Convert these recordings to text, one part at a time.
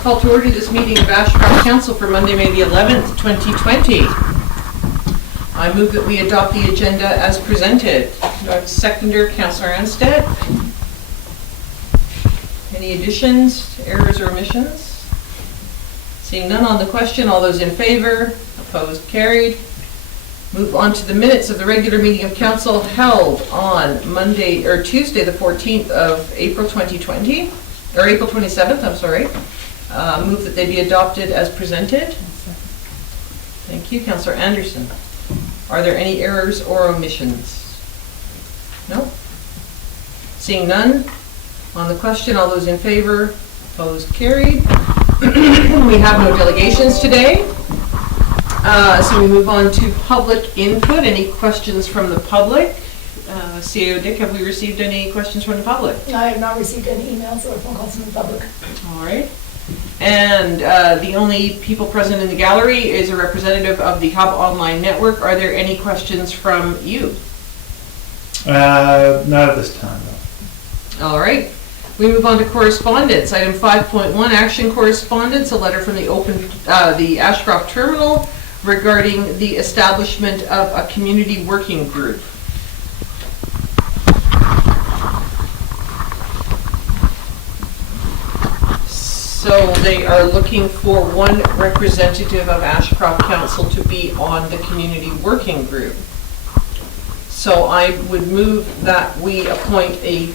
Call to order this meeting of Ashcroft Council for Monday, May the 11th, 2020. I move that we adopt the agenda as presented. Do I have a seconder, Councillor Anstett? Any additions, errors, or omissions? Seeing none on the question, all those in favor? Opposed, carried. Move on to the minutes of the regular meeting of council held on Tuesday, the 14th of April 2020, or April 27th, I'm sorry. Move that they be adopted as presented. Thank you, Councillor Anderson. Are there any errors or omissions? No? Seeing none, on the question, all those in favor? Opposed, carried. We have no delegations today. So we move on to public input. Any questions from the public? CAO Dyck, have we received any questions from the public? I have not received any emails or phone calls from the public. All right. And the only people present in the gallery is a representative of the Hub Online Network. Are there any questions from you? Not at this time, no. All right. We move on to correspondence. Item 5.1, action correspondence, a letter from the Ashcroft Terminal regarding the establishment of a community working group. So they are looking for one representative of Ashcroft Council to be on the community working group. So I would move that we appoint a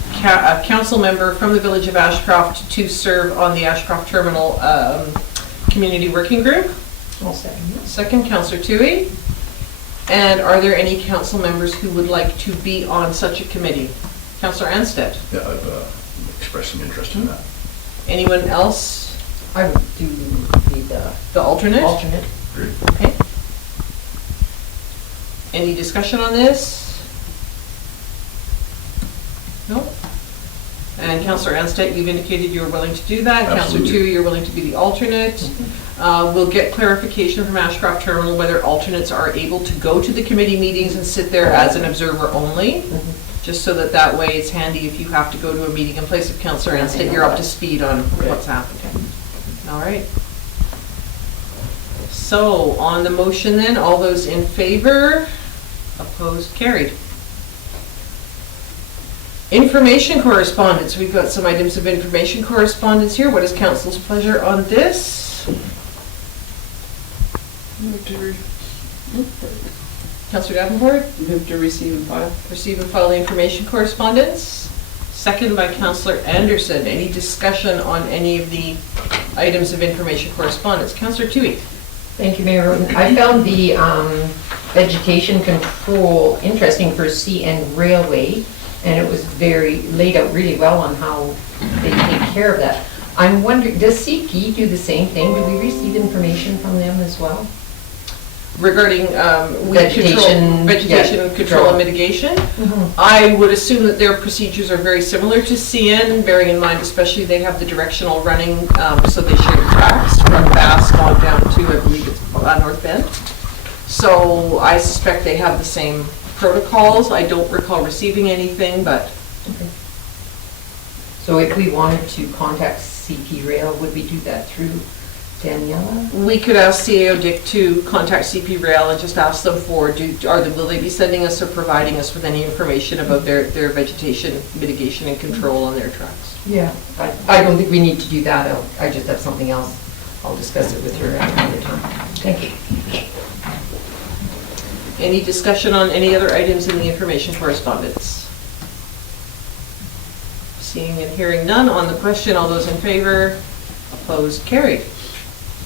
council member from the Village of Ashcroft to serve on the Ashcroft Terminal Community Working Group. I'll second. Second, Councillor Tuohey. And are there any council members who would like to be on such a committee? Councillor Anstett. Yeah, I've expressed some interest in that. Anyone else? I would do The alternate? alternate. Great. Okay. Any discussion on this? No? And Councillor Anstett, you've indicated you're willing to do that. Councillor Tuohey, you're willing to be the alternate. We'll get clarification from Ashcroft Terminal whether alternates are able to go to the committee meetings and sit there as an observer only. Just so that way it's handy if you have to go to a meeting in place of Councillor Anstett, you're up to speed on what's happening. All right. So on the motion then, all those in favor? Opposed, carried. Information correspondence. We've got some items of information correspondence here. What is council's pleasure on this? Councillor Davenport? Move to receive and file. Receive and file the information correspondence. Second by Councillor Anderson. Any discussion on any of the items of information correspondence? Councillor Tuohey. Thank you, Mayor Roden. I found the vegetation control interesting for CN Railway, and it was laid out really well on how they take care of that. I'm wondering, does CP do the same thing? Do we receive information from them as well? Regarding Vegetation control and mitigation. I would assume that their procedures are very similar to CN, bearing in mind especially they have the directional running, so they share tracks from Basque on down to, I believe it's North Bend. So I suspect they have the same protocols. I don't recall receiving anything, but. Okay. So if we wanted to contact CP Rail, would we do that through Daniela? We could ask CAO Dyck to contact CP Rail and just ask them will they be sending us or providing us with any information about their vegetation mitigation and control on their tracks? Yeah. I don't think we need to do that. I just have something else. I'll discuss it with her at another time. Thank you. Any discussion on any other items in the information correspondence? Seeing and hearing none on the question, all those in favor? Opposed, carried.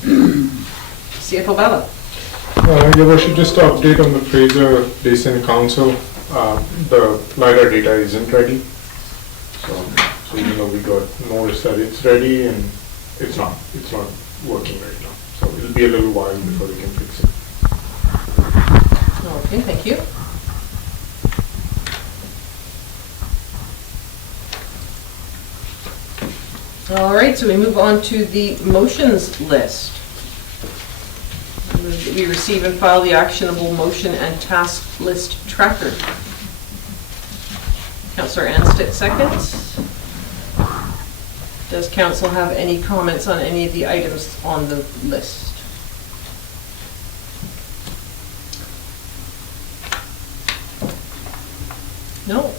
CFO Bhalla. Your worship, just to update on the Fraser Basin Council, the LiDAR data isn't ready. So even though we got notice that it's ready, and it's not working right now. So it'll be a little while before we can fix it. Okay, thank you. All right, so we move on to the motions list. We receive and file the actionable motion and task list tracker. Councillor Anstett seconds. Does council have any comments on any of the items on the list? No?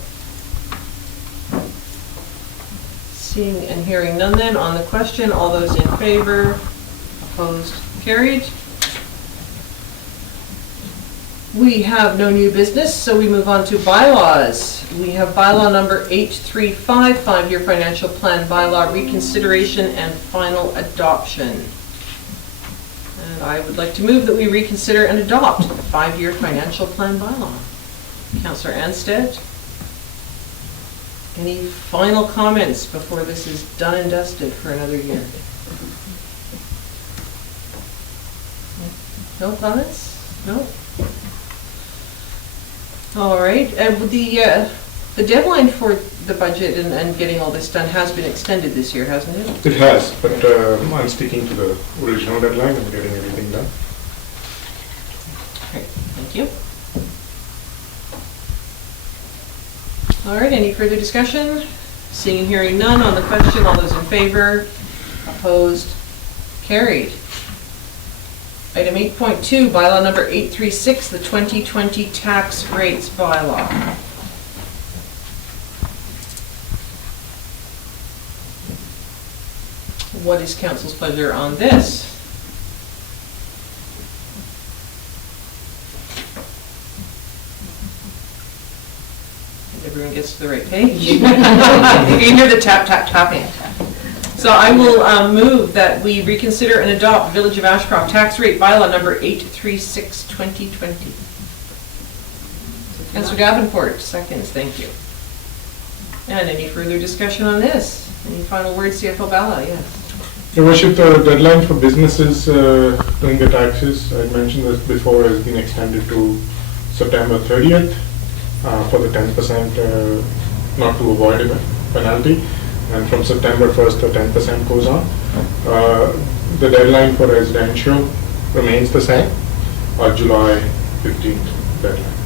Seeing and hearing none then, on the question, all those in favor, opposed, carried. We have no new business, so we move on to bylaws. We have bylaw number 835, 5-year financial plan bylaw reconsideration and final adoption. And I would like to move that we reconsider and adopt the 5-year financial plan bylaw. Councillor Anstett, any final comments before this is done and dusted for another year? No comments? No? All right, the deadline for the budget and getting all this done has been extended this year, hasn't it? It has, but I'm sticking to the original deadline and getting everything done. Great, thank you. All right, any further discussion? Seeing and hearing none on the question, all those in favor, opposed, carried. Item 8.2, bylaw number 836, the 2020 tax rates bylaw. What is council's pleasure on this? Everyone gets to the right page. You can hear the tap, tap, tapping. So I will move that we reconsider and adopt Village of Ashcroft tax rate bylaw number 836, 2020. Councillor Davenport, seconds, thank you. And any further discussion on this? Any final words, CFO Bhalla? Yes. Your Worship, the deadline for businesses doing the taxes, I mentioned this before, has been extended to September 30th for the 10%, not to avoid a penalty. And from September 1st, the 10% goes on. The deadline for residential remains the same, July 15th deadline.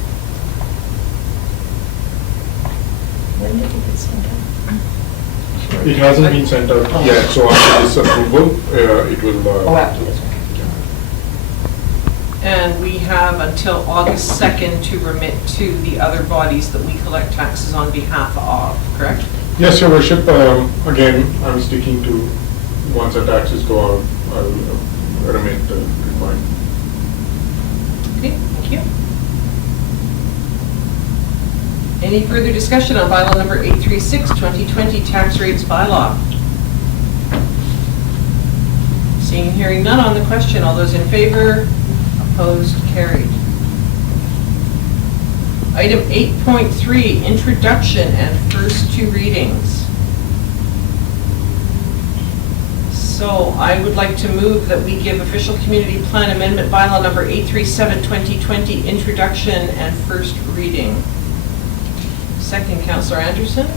When did it get sent out? It hasn't been sent out yet, so after this approval, it will. After this one. And we have until August 2nd to remit to the other bodies that we collect taxes on behalf of, correct? Yes, Your Worship. Again, I'm sticking to, once the taxes go out, I'll remit the required. Okay, thank you. Any further discussion on bylaw number 836, 2020 tax rates bylaw? Seeing and hearing none on the question, all those in favor, opposed, carried. Item 8.3, introduction and first two readings. So I would like to move that we give official community plan amendment bylaw number 837, 2020, introduction and first reading. Second, Councillor Anderson.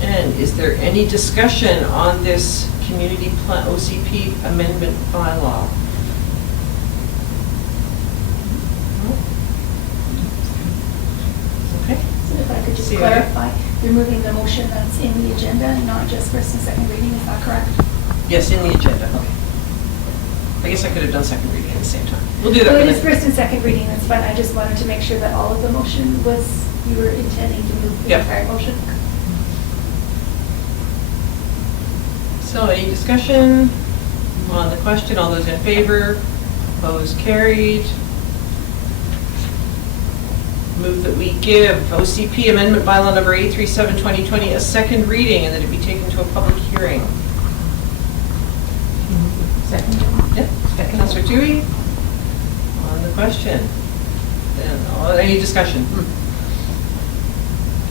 And is there any discussion on this community plan OCP amendment bylaw? Okay. So if I could just See you clarify, you're moving the motion that's in the agenda, not just first and second reading, is that correct? Yes, in the agenda. I guess I could have done second reading at the same time. We'll do that. Well, it for is the- first and second reading, that's fine. I just wanted to make sure that all of the motion was, you were intending to move the Yep. entire motion. So any discussion on the question? All those in favor? Opposed? Carried. Move that we give OCP amendment bylaw number 837, 2020 a second reading and that it be taken to a public hearing. Second. Yep. Councillor Tuohey on the question. Then, any discussion?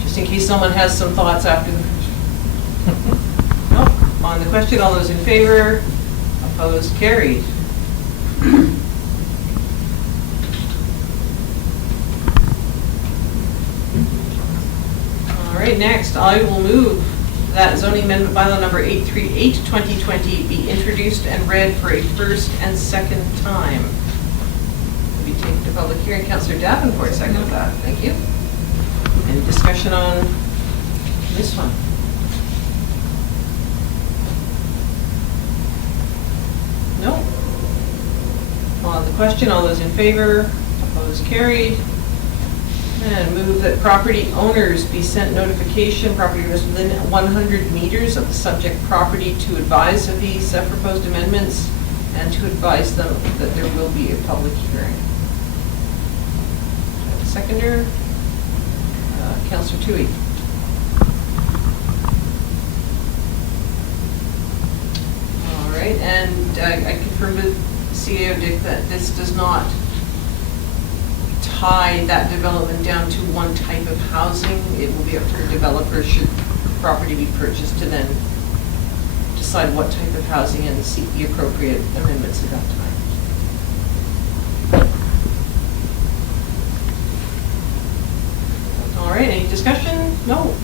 Just in case someone has some thoughts after the. No. On the question, all those in favor, opposed, carried. All right, next, I will move that zoning amendment bylaw number 838, 2020 be introduced and read for a first and second time. Will be taken to public hearing. Councillor Davenport, second that. Thank you. Any discussion on This one. No. On the question, all those in favor, opposed, carried. And move that property owners be sent notification, property owners within 100 meters of the subject property to advise of these proposed amendments and to advise them that there will be a public hearing. Seconder, Councillor Tuohey. All right, and I confirmed with CAO Dyck that this does not tie that development down to one type of housing. It will be up to the developer, should the property be purchased, to then decide what type of housing and seek the appropriate amendments at that time. All right, any discussion? No.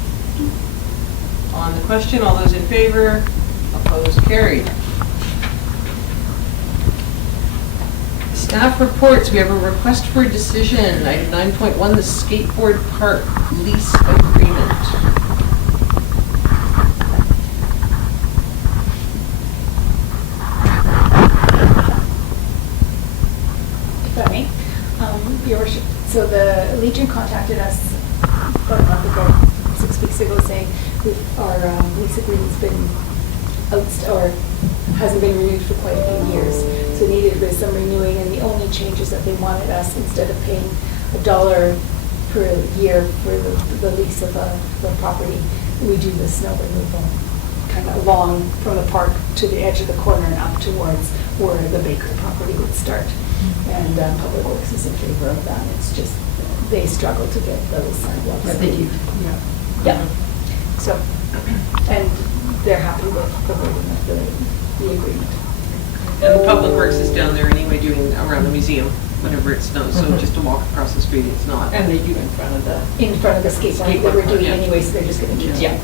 On the question, all those in favor, opposed, carried. Staff reports, we have a request for a decision, item 9.1, the skateboard park lease agreement. If I may, Your Worship, so the Legion contacted us about a month ago, 6 weeks ago, saying our lease agreement's been or hasn't been renewed for quite a few years. So it needed some renewing, and the only changes that they wanted us, instead of paying $1 per year for the lease of the property, we do the snow removal kind of along from the park to the edge of the corner and up towards where the Baker property would start. And Public Works is in favor of that. It's just, they struggle to get those sidewalks. But they do. Yeah. So, and they're happy with the wording of the agreement. And Public Works is down there anyway doing around the museum whenever it snows, so just to walk across the street, it's not. And they do in front of the. In front of the skate park that we're doing yeah. anyway, so they're just going to keep Yeah. it.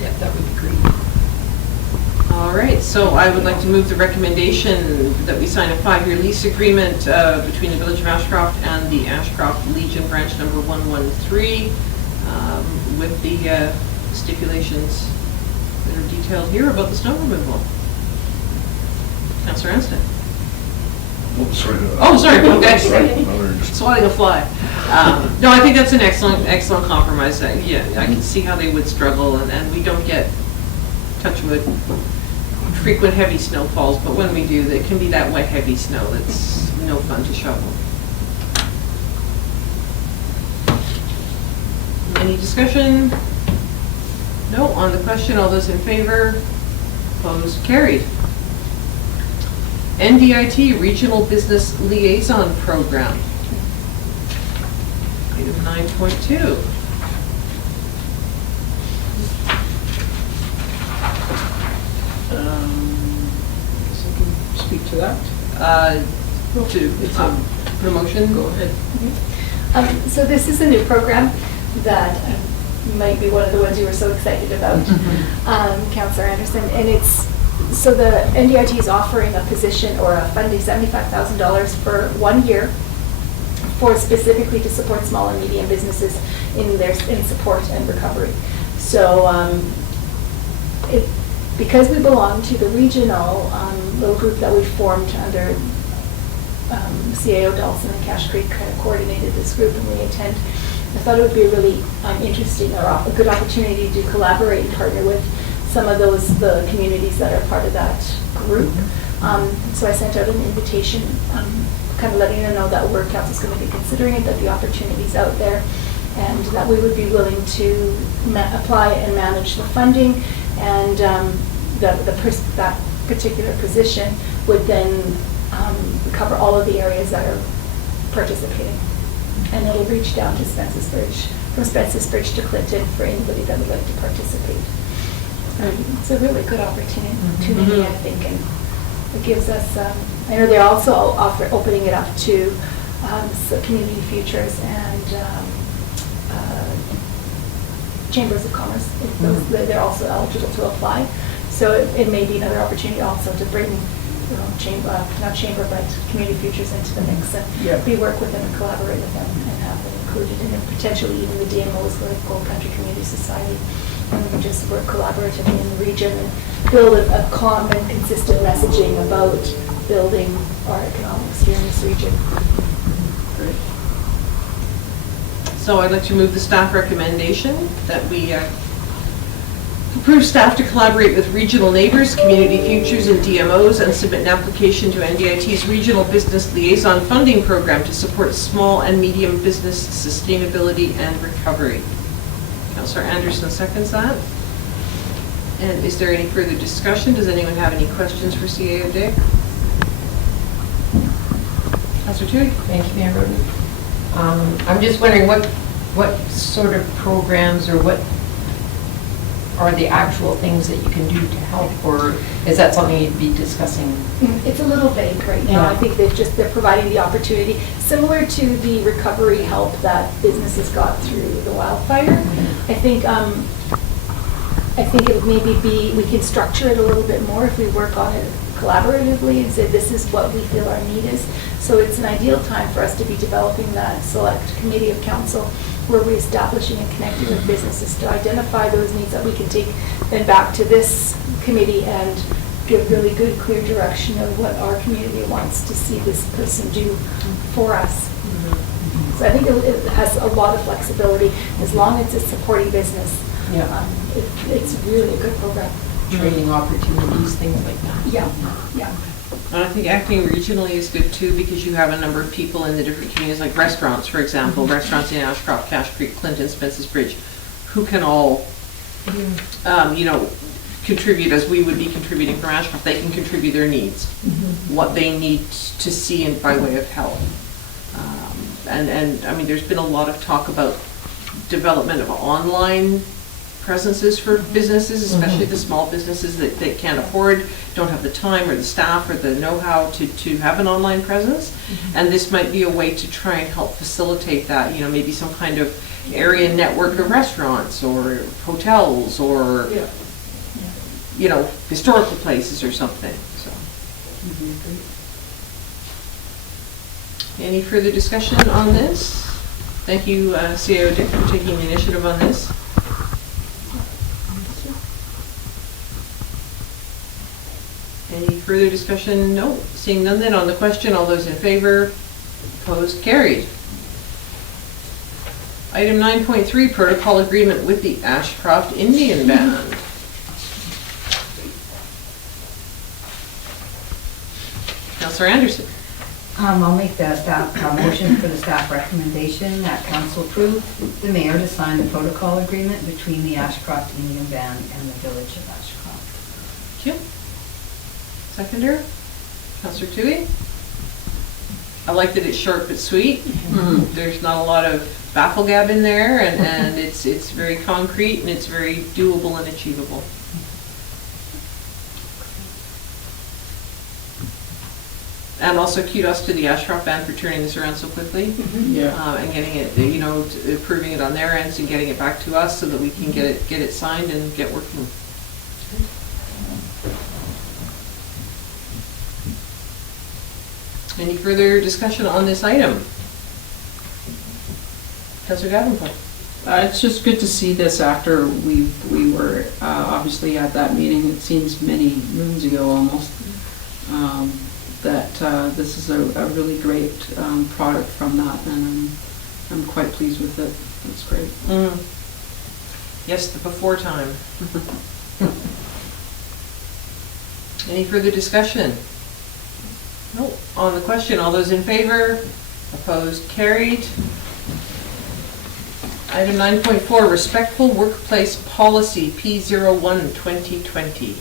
Yeah, that would be great. All right, so I would like to move the recommendation that we sign a 5-year lease agreement between the Village of Ashcroft and the Ashcroft Legion branch number 113 with the stipulations that are detailed here about the snow removal. Councillor Anstett. Oh, sorry. Oh, sorry, okay. That's right. No, they're just- Swatting a fly. No, I think that's an excellent compromise. Yeah, I can see how they would struggle, and we don't get, touch wood, frequent heavy snowfalls, but when we do, it can be that wet, heavy snow that's no fun to shovel. Any discussion? No, on the question, all those in favor, opposed, carried. NDIT Regional Business Liaison Program. Item 9.2. So I can speak to that. It's a promotion, go ahead. So this is a new program that might be one of the ones you were so excited about, Councillor Anderson, and it's, so the NDIT is offering a position or a funding $75,000 for 1 year for specifically to support small and medium businesses in support and recovery. So because we belong to the regional little group that we formed under CAO Dawson and Cache Creek kind of coordinated this group, and we intend, I thought it would be a really interesting or a good opportunity to collaborate and partner with some of the communities that are part of that group. So I sent out an invitation, kind of letting them know that our council's going to be considering it, that the opportunity's out there, and that we would be willing to apply and manage the funding, and that particular position would then cover all of the areas that are participating. And it'll reach down to Spence's Bridge, from Spence's Bridge to Clinton, for anybody that would like to participate. It's a really good opportunity, I think, and it gives us, I know they're also opening it up to community futures and chambers of commerce. They're also eligible to apply. So it may be another opportunity also to bring, not chamber, but community futures into the mix, and we work with them and collaborate with them and have them included in it, potentially even the DMOs like Gold Country Community Society. And we can just work collaboratively in the region and build a common, consistent messaging about building our economics here in this region. So I'd like to move the staff recommendation that we approve staff to collaborate with regional neighbors, community futures, and DMOs and submit an application to NDIT's Regional Business Liaison Funding Program to support small and medium business sustainability and recovery. Councillor Anderson seconds that. And is there any further discussion? Does anyone have any questions for CAO Dyck? Councillor Tuohey? Thank you, Mayor Roden. I'm just wondering what sort of programs or what are the actual things that you can do to help, or is that something you'd be discussing? It's a little vague right now. Yeah. I think they're providing the opportunity, similar to the recovery help that businesses got through the wildfire. I think it would maybe be, we can structure it a little bit more if we work on it collaboratively and say this is what we feel our need is. So it's an ideal time for us to be developing that select committee of council where we're establishing and connecting with businesses to identify those needs that we can take then back to this committee and give really good, clear direction of what our community wants to see this person do for us. So I think it has a lot of flexibility as long as it's supporting business. Yeah. It's really a good program. Training opportunities, things like that. Yeah. And I think acting regionally is good too, because you have a number of people in the different communities, like restaurants, for example, restaurants in Ashcroft, Cache Creek, Clinton, Spence's Bridge, who can all, contribute as we would be contributing from Ashcroft. They can contribute their needs, what they need to see in by way of help. And I mean, there's been a lot of talk about development of online presences for businesses, especially the small businesses that can't afford, don't have the time or the staff or the know-how to have an online presence. And this might be a way to try and help facilitate that, maybe some kind of area network of restaurants or hotels or, historical places or something, so. Any further discussion on this? Thank you, CAO Dyck, for taking the initiative on this. Any further discussion? No. Seeing none then on the question, all those in favor, opposed, carried. Item 9.3, protocol agreement with the Ashcroft Indian Band. Councillor Anderson. I'll make the staff motion for the staff recommendation that council approve the mayor to sign the protocol agreement between the Ashcroft Indian Band and the Village of Ashcroft. Thank you. Seconder, Councillor Tuohey. I like that it's short but sweet. There's not a lot of bafflegab in there, and it's very concrete and it's very doable and achievable. And also kudos to the Ashcroft Band for turning this around so quickly. And getting it, approving it on their ends and getting it back to us so that we can get it signed and get working. Any further discussion on this item? Councillor Davenport. It's just good to see this after we were obviously at that meeting, it seems many moons ago almost, that this is a really great product from that, and I'm quite pleased with it. It's great. Yes, the before time. Any further discussion? No. On the question, all those in favor? Opposed? Carried. Item 9.4, Respectful Workplace Policy P01 2020.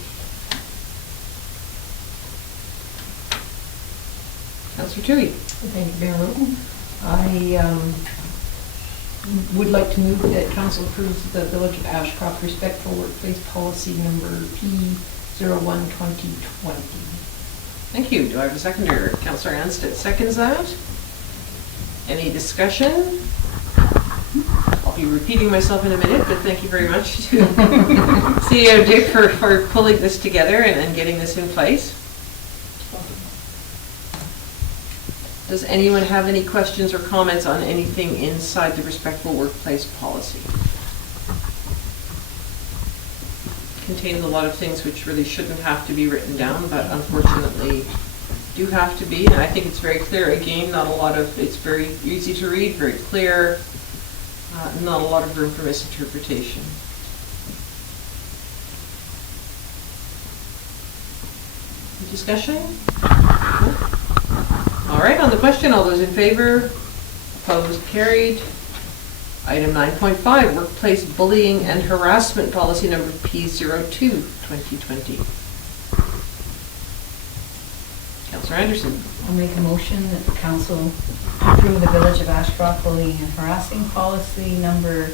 Councillor Tuohey. Thank you, Mayor Roden. I would like to move that council approves the Village of Ashcroft Respectful Workplace Policy number P01 2020. Thank you. Do I have a seconder? Councillor Anstett seconds that. Any discussion? I'll be repeating myself in a minute, but thank you very much to CAO Dyck for pulling this together and getting this in place. Does anyone have any questions or comments on anything inside the respectful workplace policy? Contains a lot of things which really shouldn't have to be written down, but unfortunately do have to be. And I think it's very clear. Again, not a lot of, it's very easy to read, very clear, not a lot of room for misinterpretation. Discussion? All right, on the question, all those in favor? Opposed, carried. Item 9.5, workplace bullying and harassment policy number P02, 2020. Councillor Anderson. I'll make a motion that the council approve the Village of Ashcroft bullying and harassing policy number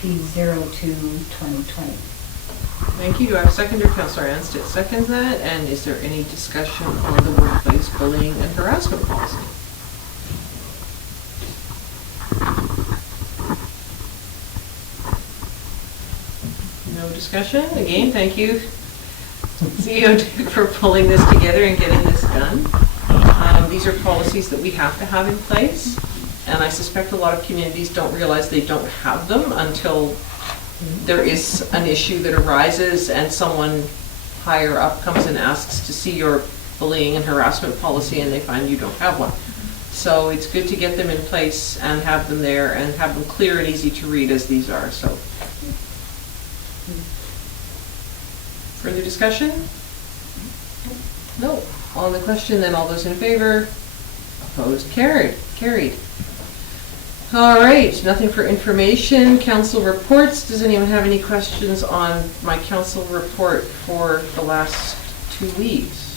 P02, 2020. Thank you. Do I have a seconder? Councillor Anstett seconds that. And is there any discussion on the workplace bullying and harassment policy? No discussion? Again, thank you, CEO Dyck, for pulling this together and getting this done. These are policies that we have to have in place, and I suspect a lot of communities don't realize they don't have them until there is an issue that arises and someone higher up comes and asks to see your bullying and harassment policy and they find you don't have one. So it's good to get them in place and have them there and have them clear and easy to read as these are. So, further discussion? No. On the question, then all those in favor? Opposed? Carried. All right, nothing for information. Council reports. Does anyone have any questions on my council report for the last 2 weeks?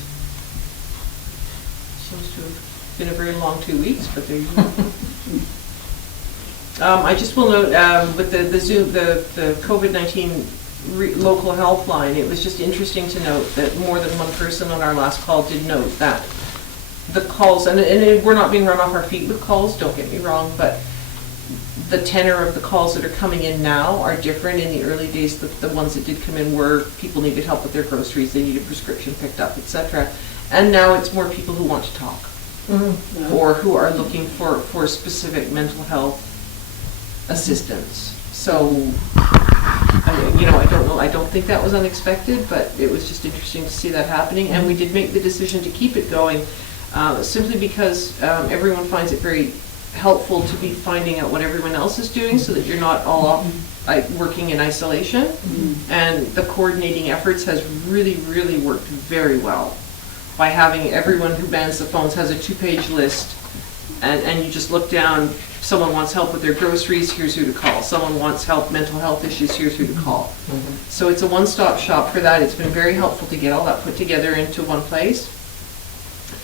Seems to have been a very long 2 weeks, but there you go. I just will note with the Zoom, the COVID-19 local health line, it was just interesting to note that more than one person on our last call did note that the calls, and we're not being run off our feet with calls, don't get me wrong, but the tenor of the calls that are coming in now are different. In the early days, the ones that did come in were people needed help with their groceries, they needed prescription picked up, etc. And now it's more people who want to talk, or who are looking for specific mental health assistance. So, I don't know, I don't think that was unexpected, but it was just interesting to see that happening. And we did make the decision to keep it going, simply because everyone finds it very helpful to be finding out what everyone else is doing so that you're not all off working in isolation. And the coordinating efforts has really worked very well by having everyone who mans the phones has a 2-page list, and you just look down. Someone wants help with their groceries, here's who to call. Someone wants help, mental health issues, here's who to call. So it's a one-stop shop for that. It's been very helpful to get all that put together into one place.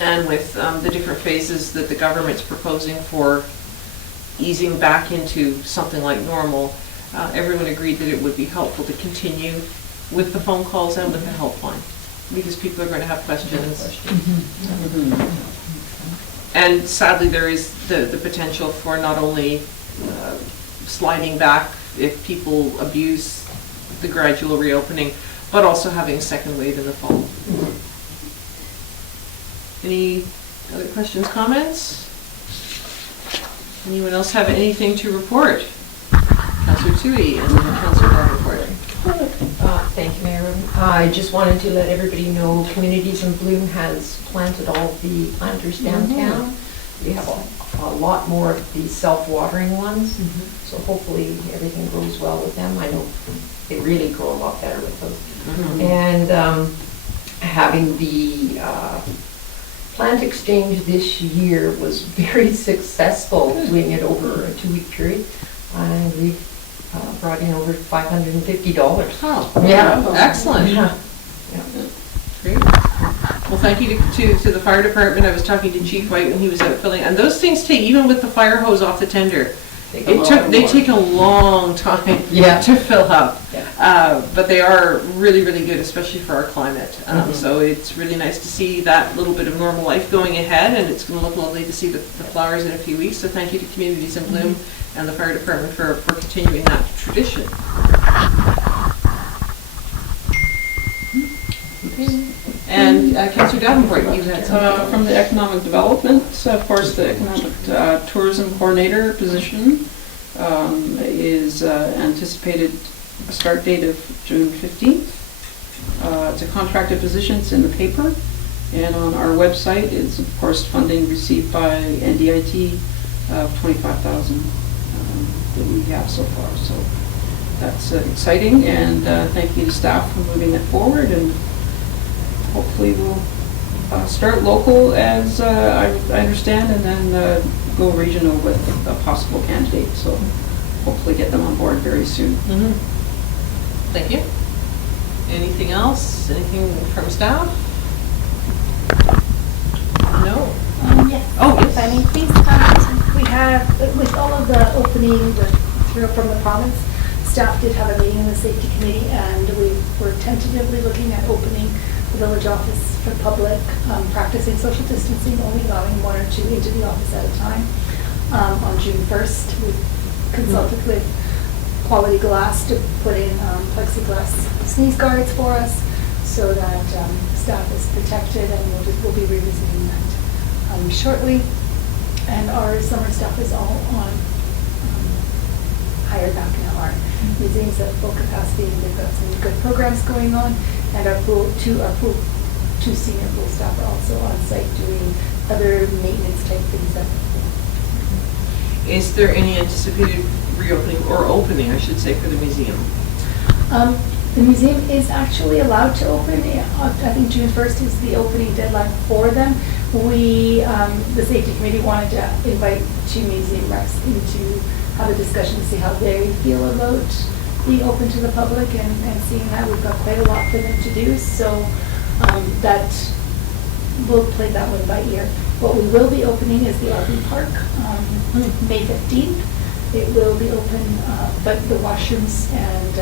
And with the different phases that the government's proposing for easing back into something like normal, everyone agreed that it would be helpful to continue with the phone calls and with the helpline, because people are going to have questions. And sadly, there is the potential for not only sliding back if people abuse the gradual reopening, but also having a second wave in the fall. Any other questions, comments? Anyone else have anything to report? Councillor Tuohey and then Councillor Davenport. Thank you, Marilyn. I just wanted to let everybody know Communities in Bloom has planted all the planters downtown. We have a lot more of the self-watering ones, so hopefully everything goes well with them. I know they really grow a lot better with those. And having the plant exchange this year was very successful, doing it over a 2-week period. And we've brought in over $550. Oh, yeah. Excellent. Yeah. Great. Well, thank you to the fire department. I was talking to Chief White when he was out filling, and those things take, even with the fire hose off the tender, they take a long time to fill up. But they are really good, especially for our climate. So it's really nice to see that little bit of normal life going ahead, and it's going to look lovely to see the flowers in a few weeks. So thank you to Communities in Bloom and the fire department for continuing that tradition. And Councillor Davenport, you had something. From the economic development, of course, the economic tourism coordinator position is anticipated a start date of June 15th. It's a contracted position, it's in the paper, and on our website is, of course, funding received by NDIT of $25,000 that we have so far. So that's exciting, and thank you to staff for moving it forward, and hopefully we'll start local as I understand, and then go regional with a possible candidate. So hopefully get them on board very soon. Mhm. Thank you. Anything else? Anything from staff? No? Yes. Oh, yes. If I may, please, we have, with all of the opening from the province, staff did have a meeting in the safety committee, and we were tentatively looking at opening the village office for public, practicing social distancing, only allowing one or two into the office at a time. On June 1st, we consulted with Quality Glass to put in plexiglass sneeze guards for us so that staff is protected, and we'll be revisiting that shortly. And our summer staff is all on hired back now. Our museums at full capacity, and they've got some good programs going on. And our two senior pool staff are also on site doing other maintenance type things. Is there any anticipated reopening, or opening, I should say, for the museum? The museum is actually allowed to open. I think June 1st is the opening deadline for them. We, the safety committee, wanted to invite two museum reps in to have a discussion to see how they feel about being open to the public, and seeing that we've got quite a lot for them to do. So that we'll play that one by ear. What we will be opening is the RV park, May 15th. It will be open, but the washrooms and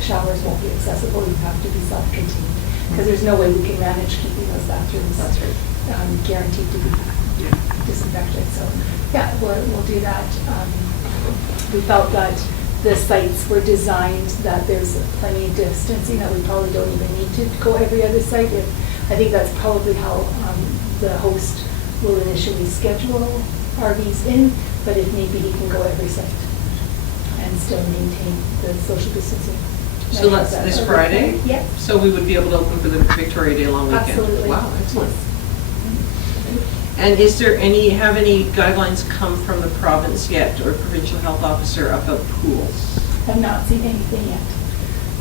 showers won't be accessible. You have to be self-contained, because there's no way we can manage keeping those bathrooms guaranteed to be disinfected. So yeah, we'll do that. We felt that the sites were designed that there's plenty of distancing, that we probably don't even need to go every other site. I think that's probably how the host will initially schedule RVs in, but if need be, he can go every site and still maintain the social distancing. So that's this Friday? Yeah. So we would be able to open for the Victoria Day long weekend? Absolutely. Wow, excellent. And is there have any guidelines come from the province yet, or provincial health officer, about pools? I've not seen anything yet.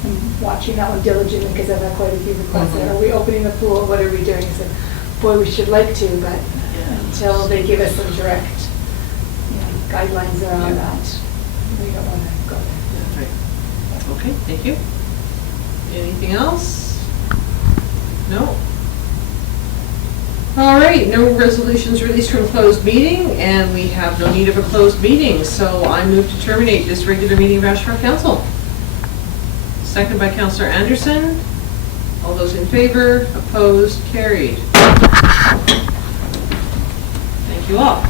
I'm watching that one diligently, because I've had quite a few requests. Are we opening the pool? What are we doing? I said, boy, we should like to, but until they give us some direct guidelines around that, we don't want to go there. Right. Okay, thank you. Anything else? No? All right, no resolutions released from closed meeting, and we have no need of a closed meeting, so I move to terminate this regular meeting of Ashcroft Council. Second by Councillor Anderson. All those in favor, opposed, carried. Thank you all.